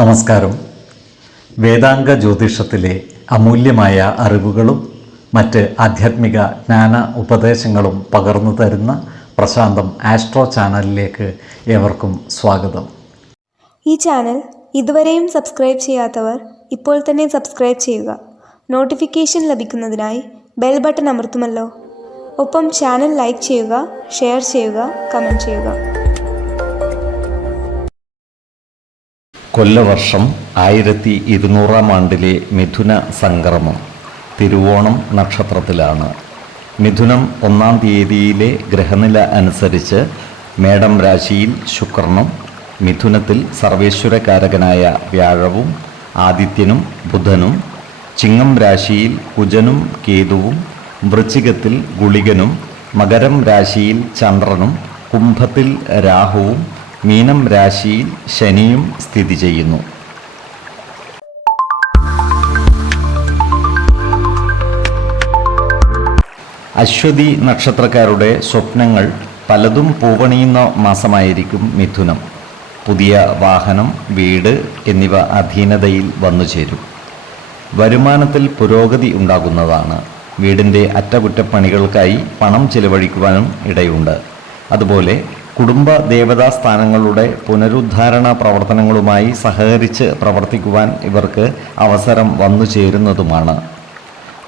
നമസ്കാരം. വേദാംഗ ജ്യോതിഷത്തിലെ അമൂല്യമായ അറിവുകളും മറ്റ് ആധ്യാത്മിക ജ്ഞാന ഉപദേശങ്ങളും പകർന്നു തരുന്ന പ്രശാന്തം ആസ്ട്രോ ചാനലിലേക്ക് ഏവർക്കും സ്വാഗതം. ഈ ചാനൽ ഇതുവരെയും സബ്സ്ക്രൈബ് ചെയ്യാത്തവർ ഇപ്പോൾ തന്നെ സബ്സ്ക്രൈബ് ചെയ്യുക. നോട്ടിഫിക്കേഷൻ ലഭിക്കുന്നതിനായി ബെൽ ബട്ടൺ അമർത്തുമല്ലോ. ഒപ്പം ചാനൽ ലൈക്ക് ചെയ്യുക, ഷെയർ ചെയ്യുക, കമൻറ്റ് ചെയ്യുക. കൊല്ലവർഷം 1200 ആണ്ടിലെ മിഥുന സംക്രമം തിരുവോണം നക്ഷത്രത്തിലാണ്. മിഥുനം 1-ാം തീയതിയിലെ ഗ്രഹനില അനുസരിച്ച് മേടം രാശിയിൽ ശുക്രനും, മിഥുനത്തിൽ സർവേശ്വരകാരകനായ വ്യാഴവും ആദിത്യനും ബുധനും, ചിങ്ങം രാശിയിൽ കുജനും കേതുവും, വൃശ്ചികത്തിൽ ഗുളികനും, മകരം രാശിയിൽ ചന്ദ്രനും, കുംഭത്തിൽ രാഹുവും, മീനം രാശിയിൽ ശനിയും സ്ഥിതി ചെയ്യുന്നു. അശ്വതി നക്ഷത്രക്കാരുടെ സ്വപ്നങ്ങൾ പലതും പൂവണിയുന്ന മാസമായിരിക്കും മിഥുനം. പുതിയ വാഹനം, വീട് എന്നിവ അധീനതയിൽ വന്നുചേരും. വരുമാനത്തിൽ പുരോഗതി ഉണ്ടാകുന്നതാണ്. വീടിൻ്റെ അറ്റകുറ്റപ്പണികൾക്കായി പണം ചെലവഴിക്കുവാനും ഇടയുണ്ട്. അതുപോലെ കുടുംബ ദേവതാ സ്ഥാനങ്ങളുടെ പുനരുദ്ധാരണ പ്രവർത്തനങ്ങളുമായി സഹകരിച്ച് പ്രവർത്തിക്കുവാൻ ഇവർക്ക് അവസരം വന്നു ചേരുന്നതുമാണ്.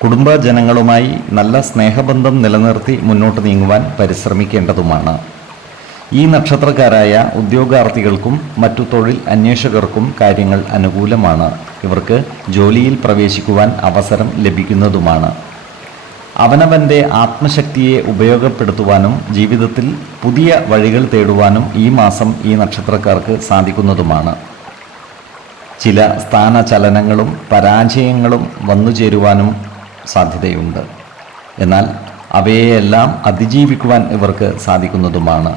കുടുംബജനങ്ങളുമായി നല്ല സ്നേഹബന്ധം നിലനിർത്തി മുന്നോട്ട് നീങ്ങുവാൻ പരിശ്രമിക്കേണ്ടതുമാണ്. ഈ നക്ഷത്രക്കാരായ ഉദ്യോഗാർത്ഥികൾക്കും മറ്റു തൊഴിൽ അന്വേഷകർക്കും കാര്യങ്ങൾ അനുകൂലമാണ്. ഇവർക്ക് ജോലിയിൽ പ്രവേശിക്കുവാൻ അവസരം ലഭിക്കുന്നതുമാണ്. അവനവൻ്റെ ആത്മശക്തിയെ ഉപയോഗപ്പെടുത്തുവാനും ജീവിതത്തിൽ പുതിയ വഴികൾ തേടുവാനും ഈ മാസം ഈ നക്ഷത്രക്കാർക്ക് സാധിക്കുന്നതുമാണ്. ചില സ്ഥാനചലനങ്ങളും പരാജയങ്ങളും വന്നുചേരുവാനും സാധ്യതയുണ്ട്. എന്നാൽ അവയെല്ലാം അതിജീവിക്കുവാൻ ഇവർക്ക് സാധിക്കുന്നതുമാണ്.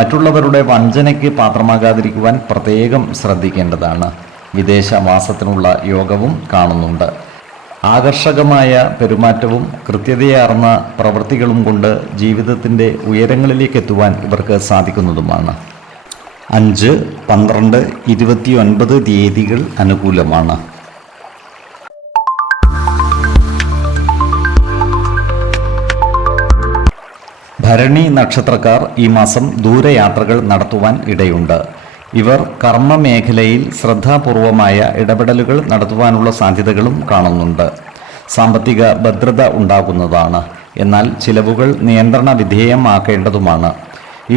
മറ്റുള്ളവരുടെ വഞ്ചനയ്ക്ക് പാത്രമാകാതിരിക്കുവാൻ പ്രത്യേകം ശ്രദ്ധിക്കേണ്ടതാണ്. വിദേശവാസത്തിനുള്ള യോഗവും കാണുന്നുണ്ട്. ആകർഷകമായ പെരുമാറ്റവും കൃത്യതയാർന്ന പ്രവൃത്തികളും കൊണ്ട് ജീവിതത്തിൻ്റെ ഉയരങ്ങളിലേക്ക് എത്തുവാൻ ഇവർക്ക് സാധിക്കുന്നതുമാണ്. 5, 12, 29 തീയതികൾ അനുകൂലമാണ്. ഭരണി നക്ഷത്രക്കാർ ഈ മാസം ദൂരയാത്രകൾ നടത്തുവാൻ ഇടയുണ്ട്. ഇവർ കർമ്മമേഖലയിൽ ശ്രദ്ധാപൂർവമായ ഇടപെടലുകൾ നടത്തുവാനുള്ള സാധ്യതകളും കാണുന്നുണ്ട്. സാമ്പത്തിക ഭദ്രത ഉണ്ടാകുന്നതാണ്. എന്നാൽ ചിലവുകൾ നിയന്ത്രണ വിധേയമാക്കേണ്ടതുമാണ്.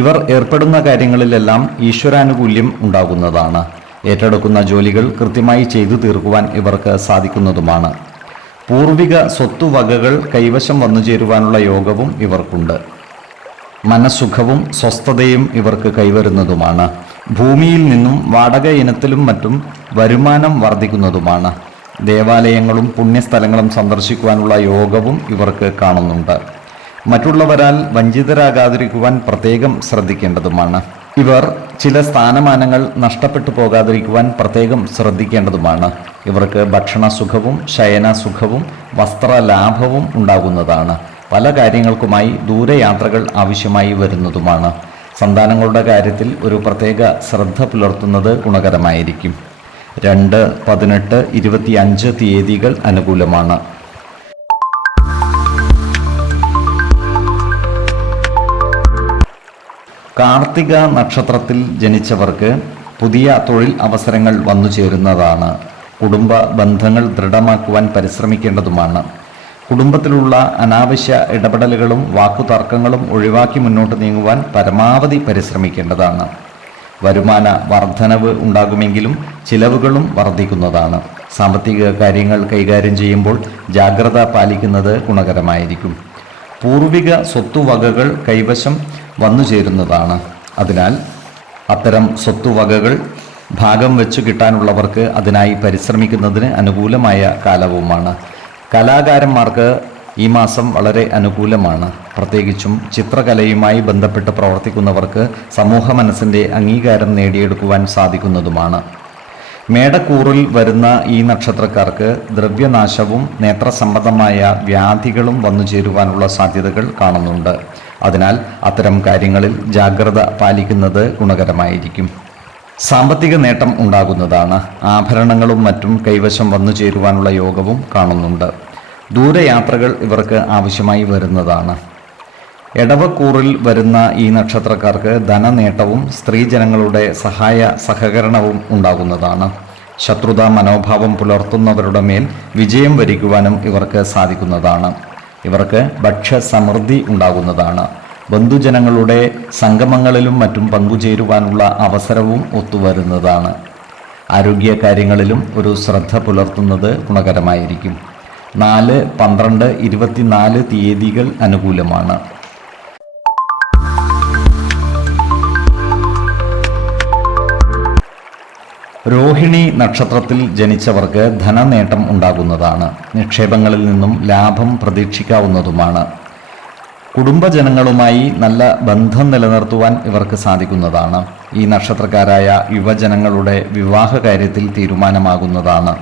ഇവർ ഏർപ്പെടുന്ന കാര്യങ്ങളിലെല്ലാം ഈശ്വരാനുകൂല്യം ഉണ്ടാകുന്നതാണ്. ഏറ്റെടുക്കുന്ന ജോലികൾ കൃത്യമായി ചെയ്തു തീർക്കുവാൻ ഇവർക്ക് സാധിക്കുന്നതുമാണ്. പൂർവിക സ്വത്തുവകകൾ കൈവശം വന്നു ചേരുവാനുള്ള യോഗവും ഇവർക്കുണ്ട്. മനസ്സുഖവും സ്വസ്ഥതയും ഇവർക്ക് കൈവരുന്നതുമാണ്. ഭൂമിയിൽ നിന്നും വാടക ഇനത്തിലും മറ്റും വരുമാനം വർദ്ധിക്കുന്നതുമാണ്. ദേവാലയങ്ങളും പുണ്യസ്ഥലങ്ങളും സന്ദർശിക്കുവാനുള്ള യോഗവും ഇവർക്ക് കാണുന്നുണ്ട്. മറ്റുള്ളവരാൽ വഞ്ചിതരാകാതിരിക്കുവാൻ പ്രത്യേകം ശ്രദ്ധിക്കേണ്ടതുമാണ്. ഇവർ ചില സ്ഥാനമാനങ്ങൾ നഷ്ടപ്പെട്ടു പോകാതിരിക്കുവാൻ പ്രത്യേകം ശ്രദ്ധിക്കേണ്ടതുമാണ്. ഇവർക്ക് ഭക്ഷണസുഖവും ശയനസുഖവും വസ്ത്രലാഭവും ഉണ്ടാകുന്നതാണ്. പല കാര്യങ്ങൾക്കുമായി ദൂരയാത്രകൾ ആവശ്യമായി വരുന്നതുമാണ്. സന്താനങ്ങളുടെ കാര്യത്തിൽ ഒരു പ്രത്യേക ശ്രദ്ധ പുലർത്തുന്നത് ഗുണകരമായിരിക്കും. 2, 18, 25 തീയതികൾ അനുകൂലമാണ്. കാർത്തിക നക്ഷത്രത്തിൽ ജനിച്ചവർക്ക് പുതിയ തൊഴിൽ അവസരങ്ങൾ വന്നു ചേരുന്നതാണ്. കുടുംബ ബന്ധങ്ങൾ ദൃഢമാക്കുവാൻ പരിശ്രമിക്കേണ്ടതുമാണ്. കുടുംബത്തിലുള്ള അനാവശ്യ ഇടപെടലുകളും വാക്കുതർക്കങ്ങളും ഒഴിവാക്കി മുന്നോട്ട് നീങ്ങുവാൻ പരമാവധി പരിശ്രമിക്കേണ്ടതാണ്. വരുമാന വർധനവ് ഉണ്ടാകുമെങ്കിലും ചിലവുകളും വർദ്ധിക്കുന്നതാണ്. സാമ്പത്തിക കാര്യങ്ങൾ കൈകാര്യം ചെയ്യുമ്പോൾ ജാഗ്രത പാലിക്കുന്നത് ഗുണകരമായിരിക്കും. പൂർവിക സ്വത്തുവകകൾ കൈവശം വന്നു ചേരുന്നതാണ്. അതിനാൽ അത്തരം സ്വത്തുവകകൾ ഭാഗം വെച്ചു കിട്ടാനുള്ളവർക്ക് അതിനായി പരിശ്രമിക്കുന്നതിന് അനുകൂലമായ കാലവുമാണ്. കലാകാരന്മാർക്ക് ഈ മാസം വളരെ അനുകൂലമാണ്. പ്രത്യേകിച്ചും ചിത്രകലയുമായി ബന്ധപ്പെട്ട് പ്രവർത്തിക്കുന്നവർക്ക് സമൂഹ മനസ്സിൻ്റെ അംഗീകാരം നേടിയെടുക്കുവാൻ സാധിക്കുന്നതുമാണ്. മേടക്കൂറിൽ വരുന്ന ഈ നക്ഷത്രക്കാർക്ക് ദ്രവ്യനാശവും നേത്രസംബന്ധമായ വ്യാധികളും വന്നു ചേരുവാനുള്ള സാധ്യതകൾ കാണുന്നുണ്ട്. അതിനാൽ അത്തരം കാര്യങ്ങളിൽ ജാഗ്രത പാലിക്കുന്നത് ഗുണകരമായിരിക്കും. സാമ്പത്തിക നേട്ടം ഉണ്ടാകുന്നതാണ്. ആഭരണങ്ങളും മറ്റും കൈവശം വന്നു ചേരുവാനുള്ള യോഗവും കാണുന്നുണ്ട്. ദൂരയാത്രകൾ ഇവർക്ക് ആവശ്യമായി വരുന്നതാണ്. എടവക്കൂറിൽ വരുന്ന ഈ നക്ഷത്രക്കാർക്ക് ധനനേട്ടവും സ്ത്രീജനങ്ങളുടെ സഹകരണവും ഉണ്ടാകുന്നതാണ്. ശത്രുതാ മനോഭാവം പുലർത്തുന്നവരുടെ മേൽ വിജയം വരിക്കുവാനും ഇവർക്ക് സാധിക്കുന്നതാണ്. ഇവർക്ക് ഭക്ഷ്യസമൃദ്ധി ഉണ്ടാകുന്നതാണ്. ബന്ധുജനങ്ങളുടെ സംഗമങ്ങളിലും മറ്റും പങ്കുചേരുവാനുള്ള അവസരവും ഒത്തുവരുന്നതാണ്. ആരോഗ്യകാര്യങ്ങളിലും ഒരു ശ്രദ്ധ പുലർത്തുന്നത് ഗുണകരമായിരിക്കും. 4, 12, 24 തീയതികൾ അനുകൂലമാണ്. രോഹിണി നക്ഷത്രത്തിൽ ജനിച്ചവർക്ക് ധനനേട്ടം ഉണ്ടാകുന്നതാണ്. നിക്ഷേപങ്ങളിൽ നിന്നും ലാഭം പ്രതീക്ഷിക്കാവുന്നതുമാണ്. കുടുംബജനങ്ങളുമായി നല്ല ബന്ധം നിലനിർത്തുവാൻ ഇവർക്ക് സാധിക്കുന്നതാണ്. ഈ നക്ഷത്രക്കാരായ യുവജനങ്ങളുടെ വിവാഹ കാര്യത്തിൽ തീരുമാനമാകുന്നതാണ്.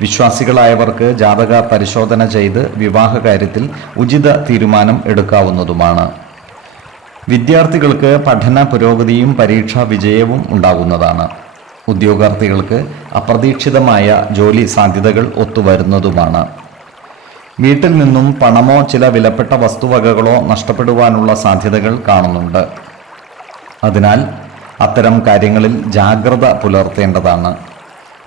വിശ്വാസികളായവർക്ക് ജാതക പരിശോധന ചെയ്ത് വിവാഹ കാര്യത്തിൽ ഉചിത തീരുമാനം എടുക്കാവുന്നതുമാണ്. വിദ്യാർത്ഥികൾക്ക് പഠന പുരോഗതിയും പരീക്ഷാ വിജയവും ഉണ്ടാകുന്നതാണ്. ഉദ്യോഗാർത്ഥികൾക്ക് അപ്രതീക്ഷിതമായ ജോലി സാധ്യതകൾ ഒത്തുവരുന്നതുമാണ്. വീട്ടിൽ നിന്നും പണമോ ചില വിലപ്പെട്ട വസ്തുവകകളോ നഷ്ടപ്പെടുവാനുള്ള സാധ്യതകൾ കാണുന്നുണ്ട്. അതിനാൽ അത്തരം കാര്യങ്ങളിൽ ജാഗ്രത പുലർത്തേണ്ടതാണ്.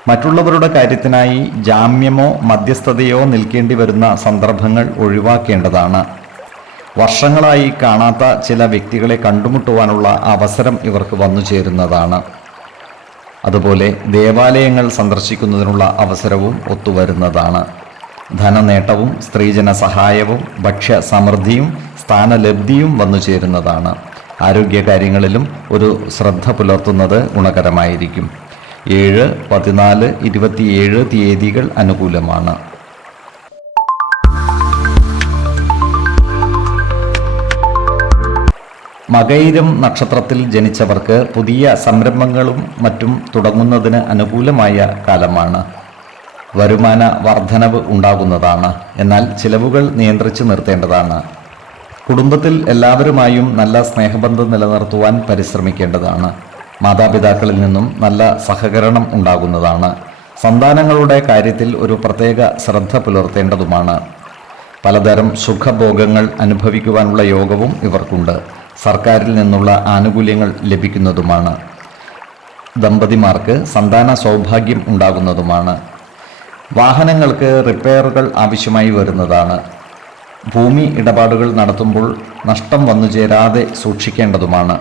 മറ്റുള്ളവരുടെ കാര്യത്തിനായി ജാമ്യമോ മധ്യസ്ഥതയോ നിൽക്കേണ്ടി വരുന്ന സന്ദർഭങ്ങൾ ഒഴിവാക്കേണ്ടതാണ്. വർഷങ്ങളായി കാണാത്ത ചില വ്യക്തികളെ കണ്ടുമുട്ടുവാനുള്ള അവസരം ഇവർക്ക് വന്നു ചേരുന്നതാണ്. അതുപോലെ ദേവാലയങ്ങൾ സന്ദർശിക്കുന്നതിനുള്ള അവസരവും ഒത്തുവരുന്നതാണ്. ധനനേട്ടവും സ്ത്രീജന സഹായവും ഭക്ഷ്യ സമൃദ്ധിയും സ്ഥാനലബ്ധിയും വന്നു ചേരുന്നതാണ്. ആരോഗ്യകാര്യങ്ങളിലും ഒരു ശ്രദ്ധ പുലർത്തുന്നത് ഗുണകരമായിരിക്കും. 7, 14, 27 തീയതികൾ അനുകൂലമാണ്. മകയിരം നക്ഷത്രത്തിൽ ജനിച്ചവർക്ക് പുതിയ സംരംഭങ്ങളും മറ്റും തുടങ്ങുന്നതിന് അനുകൂലമായ കാലമാണ്. വരുമാന വർധനവ് ഉണ്ടാകുന്നതാണ്. എന്നാൽ ചിലവുകൾ നിയന്ത്രിച്ചു നിർത്തേണ്ടതാണ്. കുടുംബത്തിൽ എല്ലാവരുമായും നല്ല സ്നേഹബന്ധം നിലനിർത്തുവാൻ പരിശ്രമിക്കേണ്ടതാണ്. മാതാപിതാക്കളിൽ നിന്നും നല്ല സഹകരണം ഉണ്ടാകുന്നതാണ്. സന്താനങ്ങളുടെ കാര്യത്തിൽ ഒരു പ്രത്യേക ശ്രദ്ധ പുലർത്തേണ്ടതുമാണ്. പലതരം സുഖഭോഗങ്ങൾ അനുഭവിക്കുവാനുള്ള യോഗവും ഇവർക്കുണ്ട്. സർക്കാരിൽ നിന്നുള്ള ആനുകൂല്യങ്ങൾ ലഭിക്കുന്നതുമാണ്. ദമ്പതിമാർക്ക് സന്താന സൗഭാഗ്യം ഉണ്ടാകുന്നതുമാണ്. വാഹനങ്ങൾക്ക് റിപ്പയറുകൾ ആവശ്യമായി വരുന്നതാണ്. ഭൂമി ഇടപാടുകൾ നടത്തുമ്പോൾ നഷ്ടം വന്നു ചേരാതെ സൂക്ഷിക്കേണ്ടതുമാണ്.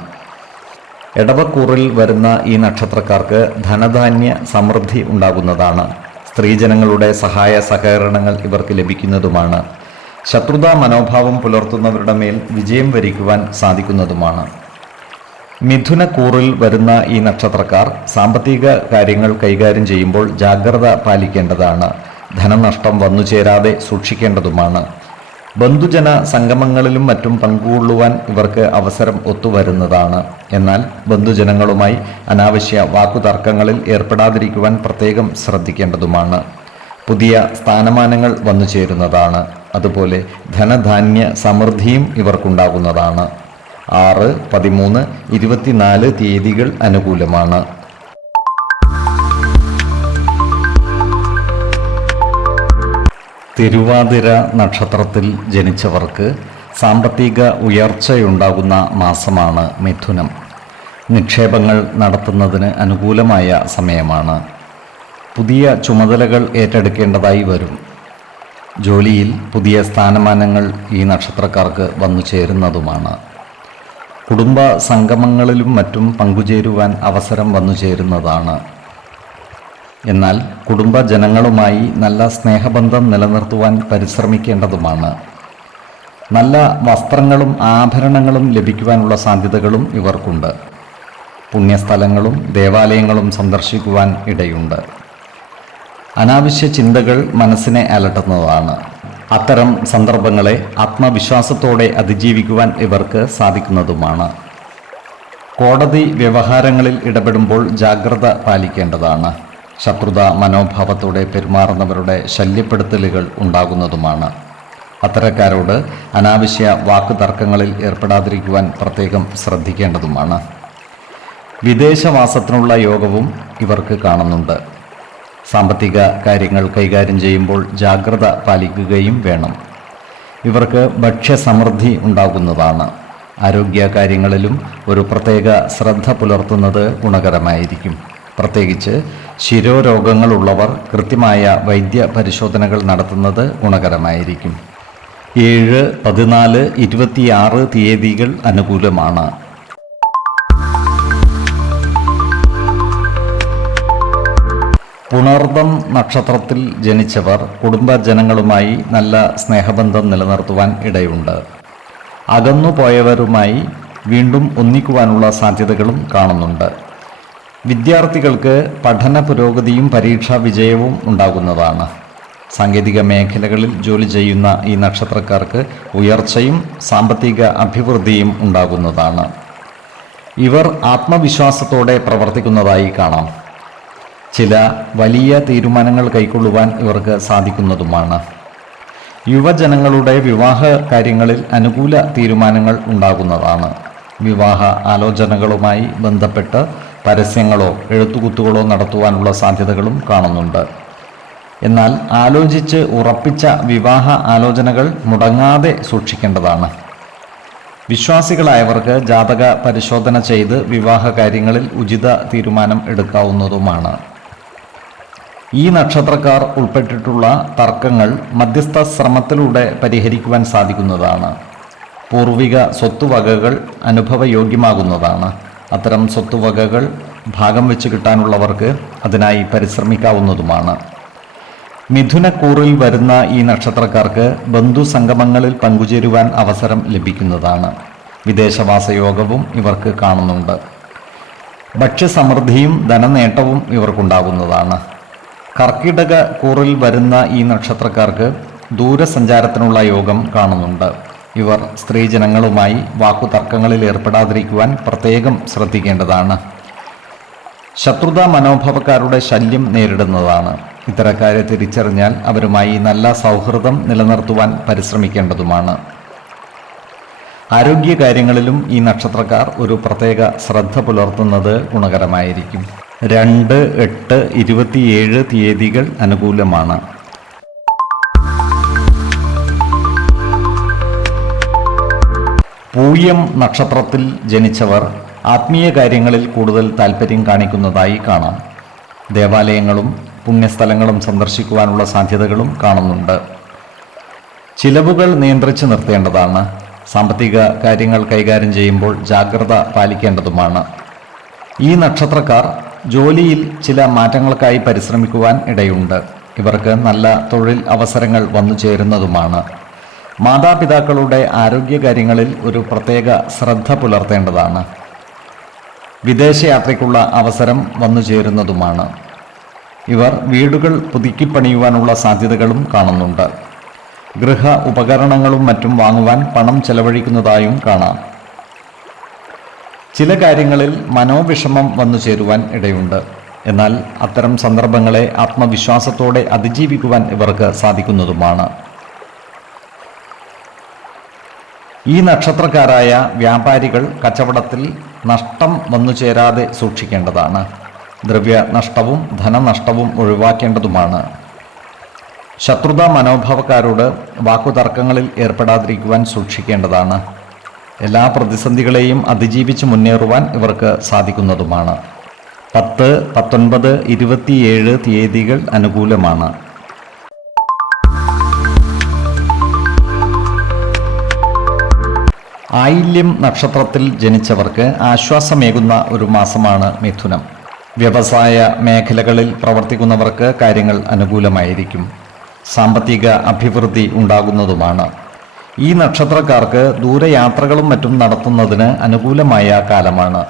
എടവക്കൂറിൽ വരുന്ന ഈ നക്ഷത്രക്കാർക്ക് ധനധാന്യ സമൃദ്ധി ഉണ്ടാകുന്നതാണ്. സ്ത്രീജനങ്ങളുടെ സഹായ സഹകരണങ്ങൾ ഇവർക്ക് ലഭിക്കുന്നതുമാണ്. ശത്രുതാ മനോഭാവം പുലർത്തുന്നവരുടെ മേൽ വിജയം വരിക്കുവാൻ സാധിക്കുന്നതുമാണ്. മിഥുനക്കൂറിൽ വരുന്ന ഈ നക്ഷത്രക്കാർ സാമ്പത്തിക കാര്യങ്ങൾ കൈകാര്യം ചെയ്യുമ്പോൾ ജാഗ്രത പാലിക്കേണ്ടതാണ്. ധനനഷ്ടം വന്നു ചേരാതെ സൂക്ഷിക്കേണ്ടതുമാണ്. ബന്ധുജന സംഗമങ്ങളിലും മറ്റും പങ്കുകൊള്ളുവാൻ ഇവർക്ക് അവസരം ഒത്തുവരുന്നതാണ്. എന്നാൽ ബന്ധുജനങ്ങളുമായി അനാവശ്യ വാക്കുതർക്കങ്ങളിൽ ഏർപ്പെടാതിരിക്കുവാൻ പ്രത്യേകം ശ്രദ്ധിക്കേണ്ടതുമാണ്. പുതിയ സ്ഥാനമാനങ്ങൾ വന്നു ചേരുന്നതാണ്. അതുപോലെ ധനധാന്യ സമൃദ്ധിയും ഇവർക്കുണ്ടാകുന്നതാണ്. 6, 13, 24 തീയതികൾ അനുകൂലമാണ്. തിരുവാതിര നക്ഷത്രത്തിൽ ജനിച്ചവർക്ക് സാമ്പത്തിക ഉയർച്ചയുണ്ടാകുന്ന മാസമാണ് മിഥുനം. നിക്ഷേപങ്ങൾ നടത്തുന്നതിന് അനുകൂലമായ സമയമാണ്. പുതിയ ചുമതലകൾ ഏറ്റെടുക്കേണ്ടതായി വരും. ജോലിയിൽ പുതിയ സ്ഥാനമാനങ്ങൾ ഈ നക്ഷത്രക്കാർക്ക് വന്നു ചേരുന്നതുമാണ്. കുടുംബ സംഗമങ്ങളിലും മറ്റും പങ്കുചേരുവാൻ അവസരം വന്നു ചേരുന്നതാണ്. എന്നാൽ കുടുംബജനങ്ങളുമായി നല്ല സ്നേഹബന്ധം നിലനിർത്തുവാൻ പരിശ്രമിക്കേണ്ടതുമാണ്. നല്ല വസ്ത്രങ്ങളും ആഭരണങ്ങളും ലഭിക്കുവാനുള്ള സാധ്യതകളും ഇവർക്കുണ്ട്. പുണ്യസ്ഥലങ്ങളും ദേവാലയങ്ങളും സന്ദർശിക്കുവാൻ ഇടയുണ്ട്. അനാവശ്യ ചിന്തകൾ മനസ്സിനെ അലട്ടുന്നതാണ്. അത്തരം സന്ദർഭങ്ങളെ ആത്മവിശ്വാസത്തോടെ അതിജീവിക്കുവാൻ ഇവർക്ക് സാധിക്കുന്നതുമാണ്. കോടതി വ്യവഹാരങ്ങളിൽ ഇടപെടുമ്പോൾ ജാഗ്രത പാലിക്കേണ്ടതാണ്. ശത്രുതാ മനോഭാവത്തോടെ പെരുമാറുന്നവരുടെ ശല്യപ്പെടുത്തലുകൾ ഉണ്ടാകുന്നതുമാണ്. അത്തരക്കാരോട് അനാവശ്യ വാക്കുതർക്കങ്ങളിൽ ഏർപ്പെടാതിരിക്കുവാൻ പ്രത്യേകം ശ്രദ്ധിക്കേണ്ടതുമാണ്. വിദേശവാസത്തിനുള്ള യോഗവും ഇവർക്ക് കാണുന്നുണ്ട്. സാമ്പത്തിക കാര്യങ്ങൾ കൈകാര്യം ചെയ്യുമ്പോൾ ജാഗ്രത പാലിക്കുകയും വേണം. ഇവർക്ക് ഭക്ഷ്യസമൃദ്ധി ഉണ്ടാകുന്നതാണ്. ആരോഗ്യ കാര്യങ്ങളിലും ഒരു പ്രത്യേക ശ്രദ്ധ പുലർത്തുന്നത് ഗുണകരമായിരിക്കും. പ്രത്യേകിച്ച് ശിരോരോഗങ്ങളുള്ളവർ കൃത്യമായ വൈദ്യ പരിശോധനകൾ നടത്തുന്നത് ഗുണകരമായിരിക്കും. 7, 14, 26 തീയതികൾ അനുകൂലമാണ്. പുണർദം നക്ഷത്രത്തിൽ ജനിച്ചവർ കുടുംബജനങ്ങളുമായി നല്ല സ്നേഹബന്ധം നിലനിർത്തുവാൻ ഇടയുണ്ട്. അകന്നുപോയവരുമായി വീണ്ടും ഒന്നിക്കുവാനുള്ള സാധ്യതകളും കാണുന്നുണ്ട്. വിദ്യാർത്ഥികൾക്ക് പഠന പുരോഗതിയും പരീക്ഷാ വിജയവും ഉണ്ടാകുന്നതാണ്. സാങ്കേതിക മേഖലകളിൽ ജോലി ചെയ്യുന്ന ഈ നക്ഷത്രക്കാർക്ക് ഉയർച്ചയും സാമ്പത്തിക അഭിവൃദ്ധിയും ഉണ്ടാകുന്നതാണ്. ഇവർ ആത്മവിശ്വാസത്തോടെ പ്രവർത്തിക്കുന്നതായി കാണാം. ചില വലിയ തീരുമാനങ്ങൾ കൈക്കൊള്ളുവാൻ ഇവർക്ക് സാധിക്കുന്നതുമാണ്. യുവജനങ്ങളുടെ വിവാഹ കാര്യങ്ങളിൽ അനുകൂല തീരുമാനങ്ങൾ ഉണ്ടാകുന്നതാണ്. വിവാഹ ആലോചനകളുമായി ബന്ധപ്പെട്ട് പരസ്യങ്ങളോ എഴുത്തുകുത്തുകളോ നടത്തുവാനുള്ള സാധ്യതകളും കാണുന്നുണ്ട്. എന്നാൽ ആലോചിച്ച് ഉറപ്പിച്ച വിവാഹ ആലോചനകൾ മുടങ്ങാതെ സൂക്ഷിക്കേണ്ടതാണ്. വിശ്വാസികളായവർക്ക് ജാതക പരിശോധന ചെയ്ത് വിവാഹ കാര്യങ്ങളിൽ ഉചിത തീരുമാനം എടുക്കാവുന്നതുമാണ്. ഈ നക്ഷത്രക്കാർ ഉൾപ്പെട്ടിട്ടുള്ള തർക്കങ്ങൾ മധ്യസ്ഥ ശ്രമത്തിലൂടെ പരിഹരിക്കുവാൻ സാധിക്കുന്നതാണ്. പൂർവിക സ്വത്തുവകകൾ അനുഭവയോഗ്യമാകുന്നതാണ്. അത്തരം സ്വത്തുവകകൾ ഭാഗം വെച്ച് കിട്ടാനുള്ളവർക്ക് അതിനായി പരിശ്രമിക്കാവുന്നതുമാണ്. മിഥുനക്കൂറിൽ വരുന്ന ഈ നക്ഷത്രക്കാർക്ക് ബന്ധുസംഗമങ്ങളിൽ പങ്കുചേരുവാൻ അവസരം ലഭിക്കുന്നതാണ്. വിദേശവാസയോഗവും ഇവർക്ക് കാണുന്നുണ്ട്. ഭക്ഷ്യസമൃദ്ധിയും ധനനേട്ടവും ഇവർക്കുണ്ടാകുന്നതാണ്. കർക്കിടക കൂറിൽ വരുന്ന ഈ നക്ഷത്രക്കാർക്ക് ദൂരസഞ്ചാരത്തിനുള്ള യോഗം കാണുന്നുണ്ട്. ഇവർ സ്ത്രീജനങ്ങളുമായി വാക്കുതർക്കങ്ങളിൽ ഏർപ്പെടാതിരിക്കുവാൻ പ്രത്യേകം ശ്രദ്ധിക്കേണ്ടതാണ്. ശത്രുതാ മനോഭാവക്കാരുടെ ശല്യം നേരിടുന്നതാണ്. ഇത്തരക്കാരെ തിരിച്ചറിഞ്ഞാൽ അവരുമായി നല്ല സൗഹൃദം നിലനിർത്തുവാൻ പരിശ്രമിക്കേണ്ടതുമാണ്. ആരോഗ്യകാര്യങ്ങളിലും ഈ നക്ഷത്രക്കാർ ഒരു പ്രത്യേക ശ്രദ്ധ പുലർത്തുന്നത് ഗുണകരമായിരിക്കും. 2, 8, 27 തീയതികൾ അനുകൂലമാണ്. പൂയം നക്ഷത്രത്തിൽ ജനിച്ചവർ ആത്മീയ കാര്യങ്ങളിൽ കൂടുതൽ താൽപ്പര്യം കാണിക്കുന്നതായി കാണാം. ദേവാലയങ്ങളും പുണ്യസ്ഥലങ്ങളും സന്ദർശിക്കുവാനുള്ള സാധ്യതകളും കാണുന്നുണ്ട്. ചിലവുകൾ നിയന്ത്രിച്ച് നിർത്തേണ്ടതാണ്. സാമ്പത്തിക കാര്യങ്ങൾ കൈകാര്യം ചെയ്യുമ്പോൾ ജാഗ്രത പാലിക്കേണ്ടതുമാണ്. ഈ നക്ഷത്രക്കാർ ജോലിയിൽ ചില മാറ്റങ്ങൾക്കായി പരിശ്രമിക്കുവാൻ ഇടയുണ്ട്. ഇവർക്ക് നല്ല തൊഴിൽ അവസരങ്ങൾ വന്നു ചേരുന്നതുമാണ്. മാതാപിതാക്കളുടെ ആരോഗ്യകാര്യങ്ങളിൽ ഒരു പ്രത്യേക ശ്രദ്ധ പുലർത്തേണ്ടതാണ്. വിദേശയാത്രയ്ക്കുള്ള അവസരം വന്നു ചേരുന്നതുമാണ്. ഇവർ വീടുകൾ പുതുക്കിപ്പണിയുവാനുള്ള സാധ്യതകളും കാണുന്നുണ്ട്. ഗൃഹ ഉപകരണങ്ങളും മറ്റും വാങ്ങുവാൻ പണം ചെലവഴിക്കുന്നതായും കാണാം. ചില കാര്യങ്ങളിൽ മനോവിഷമം വന്നു ചേരുവാൻ ഇടയുണ്ട്. എന്നാൽ അത്തരം സന്ദർഭങ്ങളെ ആത്മവിശ്വാസത്തോടെ അതിജീവിക്കുവാൻ ഇവർക്ക് സാധിക്കുന്നതുമാണ്. ഈ നക്ഷത്രക്കാരായ വ്യാപാരികൾ കച്ചവടത്തിൽ നഷ്ടം വന്നു ചേരാതെ സൂക്ഷിക്കേണ്ടതാണ്. ദ്രവ്യ നഷ്ടവും ധനനഷ്ടവും ഒഴിവാക്കേണ്ടതുമാണ്. ശത്രുതാ മനോഭാവക്കാരോട് വാക്കുതർക്കങ്ങളിൽ ഏർപ്പെടാതിരിക്കുവാൻ സൂക്ഷിക്കേണ്ടതാണ്. എല്ലാ പ്രതിസന്ധികളെയും അതിജീവിച്ച് മുന്നേറുവാൻ ഇവർക്ക് സാധിക്കുന്നതുമാണ്. 10, 19, 27 തീയതികൾ അനുകൂലമാണ്. ആയില്യം നക്ഷത്രത്തിൽ ജനിച്ചവർക്ക് ആശ്വാസമേകുന്ന ഒരു മാസമാണ് മിഥുനം. വ്യവസായ മേഖലകളിൽ പ്രവർത്തിക്കുന്നവർക്ക് കാര്യങ്ങൾ അനുകൂലമായിരിക്കും. സാമ്പത്തിക അഭിവൃദ്ധി ഉണ്ടാകുന്നതുമാണ്. ഈ നക്ഷത്രക്കാർക്ക് ദൂരയാത്രകളും മറ്റും നടത്തുന്നതിന് അനുകൂലമായ കാലമാണ്.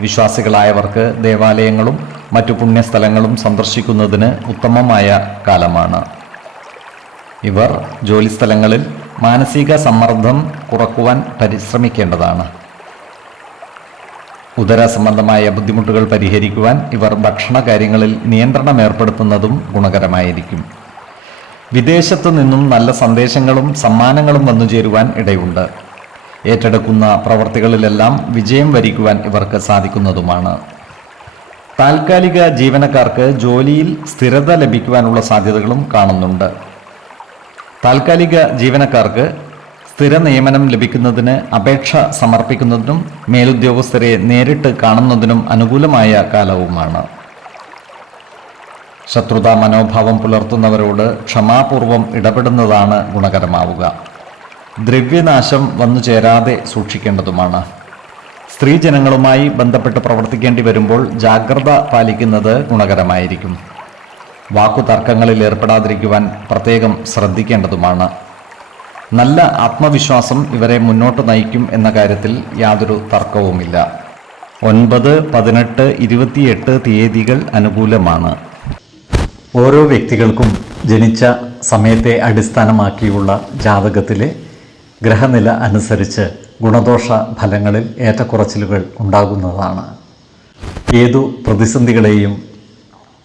വിശ്വാസികളായവർക്ക് ദേവാലയങ്ങളും മറ്റു പുണ്യസ്ഥലങ്ങളും സന്ദർശിക്കുന്നതിന് ഉത്തമമായ കാലമാണ്. ഇവർ ജോലിസ്ഥലങ്ങളിൽ മാനസിക സമ്മർദ്ദം കുറക്കുവാൻ പരിശ്രമിക്കേണ്ടതാണ്. ഉദര സംബന്ധമായ ബുദ്ധിമുട്ടുകൾ പരിഹരിക്കുവാൻ ഇവർ ഭക്ഷണ കാര്യങ്ങളിൽ നിയന്ത്രണം ഏർപ്പെടുത്തുന്നതും ഗുണകരമായിരിക്കും. വിദേശത്തു നിന്നും നല്ല സന്ദേശങ്ങളും സമ്മാനങ്ങളും വന്നു ചേരുവാൻ ഇടയുണ്ട്. ഏറ്റെടുക്കുന്ന പ്രവർത്തികളിലെല്ലാം വിജയം വരിക്കുവാൻ ഇവർക്ക് സാധിക്കുന്നതുമാണ്. താൽക്കാലിക ജീവനക്കാർക്ക് ജോലിയിൽ സ്ഥിരത ലഭിക്കുവാനുള്ള സാധ്യതകളും കാണുന്നുണ്ട്. താൽക്കാലിക ജീവനക്കാർക്ക് സ്ഥിര നിയമനം ലഭിക്കുന്നതിന് അപേക്ഷ സമർപ്പിക്കുന്നതിനും മേലുദ്യോഗസ്ഥരെ നേരിട്ട് കാണുന്നതിനും അനുകൂലമായ കാലവുമാണ്. ശത്രുതാ മനോഭാവം പുലർത്തുന്നവരോട് ക്ഷമാപൂർവം ഇടപെടുന്നതാണ് ഗുണകരമാവുക. ദ്രവ്യനാശം വന്നു ചേരാതെ സൂക്ഷിക്കേണ്ടതുമാണ്. സ്ത്രീജനങ്ങളുമായി ബന്ധപ്പെട്ട് പ്രവർത്തിക്കേണ്ടി വരുമ്പോൾ ജാഗ്രത പാലിക്കുന്നത് ഗുണകരമായിരിക്കും. വാക്കുതർക്കങ്ങളിൽ ഏർപ്പെടാതിരിക്കുവാൻ പ്രത്യേകം ശ്രദ്ധിക്കേണ്ടതുമാണ്. നല്ല ആത്മവിശ്വാസം ഇവരെ മുന്നോട്ട് നയിക്കും എന്ന കാര്യത്തിൽ യാതൊരു തർക്കവുമില്ല. 9, 18, 28 തീയതികൾ അനുകൂലമാണ്. ഓരോ വ്യക്തികൾക്കും ജനിച്ച സമയത്തെ അടിസ്ഥാനമാക്കിയുള്ള ജാതകത്തിലെ ഗ്രഹനില അനുസരിച്ച് ഗുണദോഷ ഫലങ്ങളിൽ ഏറ്റക്കുറച്ചിലുകൾ ഉണ്ടാകുന്നതാണ്. ഏതു പ്രതിസന്ധികളെയും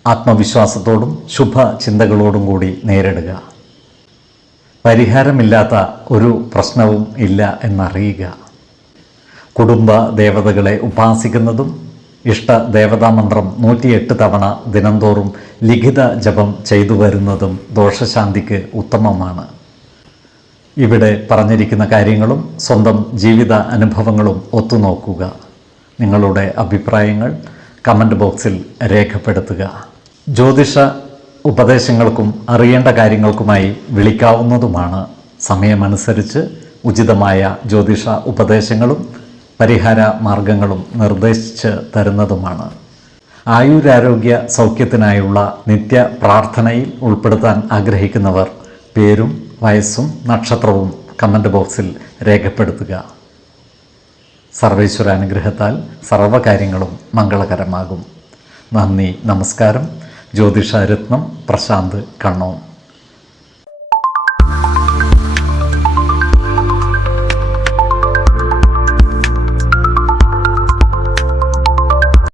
ആത്മവിശ്വാസത്തോടും ശുഭചിന്തകളോടും കൂടി നേരിടുക. പരിഹാരമില്ലാത്ത ഒരു പ്രശ്നവും ഇല്ല എന്നറിയുക. കുടുംബ ദേവതകളെ ഉപാസിക്കുന്നതും ഇഷ്ട ദേവതാമന്ത്രം 108 തവണ ദിനംതോറും ലിഖിത ജപം ചെയ്തു വരുന്നതും ദോഷശാന്തിക്ക് ഉത്തമമാണ്. ഇവിടെ പറഞ്ഞിരിക്കുന്ന കാര്യങ്ങളും സ്വന്തം ജീവിത അനുഭവങ്ങളും ഒത്തുനോക്കുക. നിങ്ങളുടെ അഭിപ്രായങ്ങൾ കമൻറ്റ് ബോക്സിൽ രേഖപ്പെടുത്തുക. ജ്യോതിഷ ഉപദേശങ്ങൾക്കും അറിയേണ്ട കാര്യങ്ങൾക്കുമായി വിളിക്കാവുന്നതുമാണ്. സമയമനുസരിച്ച് ഉചിതമായ ജ്യോതിഷ ഉപദേശങ്ങളും പരിഹാര മാർഗങ്ങളും നിർദ്ദേശിച്ച് തരുന്നതുമാണ്. ആയുരാരോഗ്യ സൗഖ്യത്തിനായുള്ള നിത്യ പ്രാർത്ഥനയിൽ ഉൾപ്പെടുത്താൻ ആഗ്രഹിക്കുന്നവർ പേരും വയസ്സും നക്ഷത്രവും കമൻറ്റ് ബോക്സിൽ രേഖപ്പെടുത്തുക. സർവേശ്വരാനുഗ്രഹത്താൽ സർവ്വകാര്യങ്ങളും മംഗളകരമാകും. നന്ദി, നമസ്കാരം. ജ്യോതിഷരത്നം പ്രശാന്ത് കണ്ണോം.